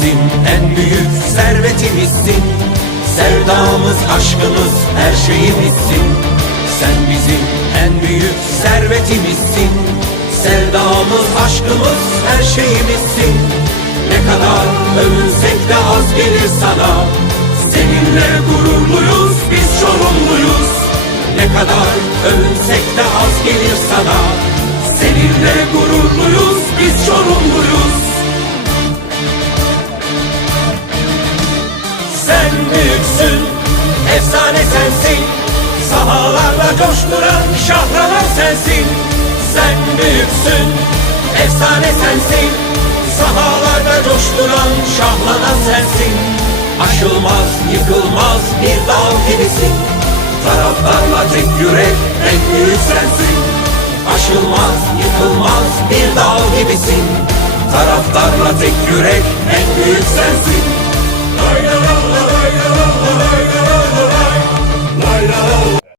bizim en büyük servetimizsin. Sevdamız, aşkımız, her şeyimizsin. Sen bizim en büyük servetimizsin. Sevdamız, aşkımız, her şeyimizsin. Ne kadar övünsek de az gelir sana. Seninle gururluyuz, biz Çorumluyuz Ne kadar övünsek de az gelir sana Sen büyüksün, efsane sensin. Sahalarda coşturan şahraman sensin. Sen büyüksün, efsane sensin. Sahalarda coşturan şahlanan sensin. Aşılmaz, yıkılmaz bir dağ gibisin. Taraftarla tek yürek, en büyük sensin. Aşılmaz, yıkılmaz bir dağ gibisin. Taraftarla tek yürek, en büyük